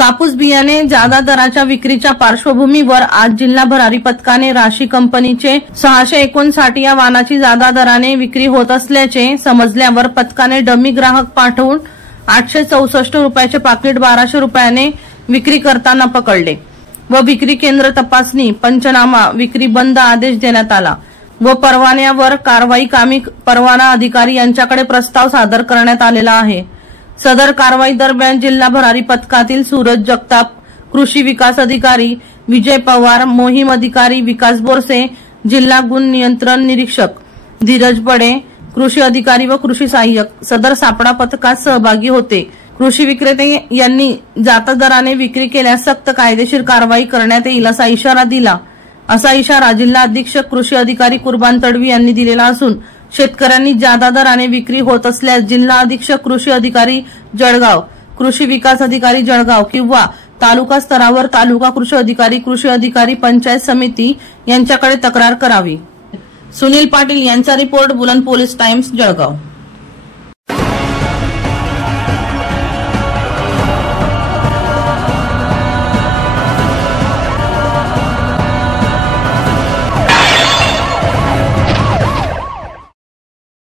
कापूस बियाणे जादा दराच्या विक्रीच्या पार्श्वभूमीवर आज जिल्हा भरारी पथकाने राशी कंपनीचे 659 या वाहनाची जादा दराने विक्री होत असल्याचे समजल्यावर पथकाने डमी ग्राहक पाठवून 864 रुपयाचे पाकिट 1200 रुपयाने विक्री करताना पकडले व विक्री केंद्र तपासणी पंचनामा विक्री बंद आदेश देण्यात आला व परवान्यावर कारवाई कामी परवाना अधिकारी यांच्याकडे प्रस्ताव सादर करण्यात आलेला आहे। सदर कारवाई दरम्यान जिल्हा भरारी पथकातील सूरज जगताप, कृषी विकास अधिकारी विजय पवार, मोहीम अधिकारी विकास बोरसे, जिल्हा गुण नियंत्रण निरीक्षक धीरज बडे, कृषी अधिकारी व कृषी सहाय्यक सदर सापळा पथकात सहभागी होते। कृषी विक्रेते यांनी जादा दराने विक्री केल्यास सक्त कायदेशीर कारवाई करण्यात येईल असा इशारा दिला। असा इशारा जिल्हा अधीक्षक कृषी अधिकारी कुर्बान तडवी यांनी दिलेला असून शेतकऱ्यांनी जादा दराने विक्री होत असल्यास जिल्हा अधीक्षक कृषी अधिकारी जळगाव, कृषी विकास अधिकारी जळगाव किंवा तालुका स्तरावर तालुका कृषी अधिकारी पंचायत समिती यांच्याकडे तक्रार करावी। सुनील पाटील यांचा रिपोर्ट बुलंद पोलीस टाइम्स जळगाव।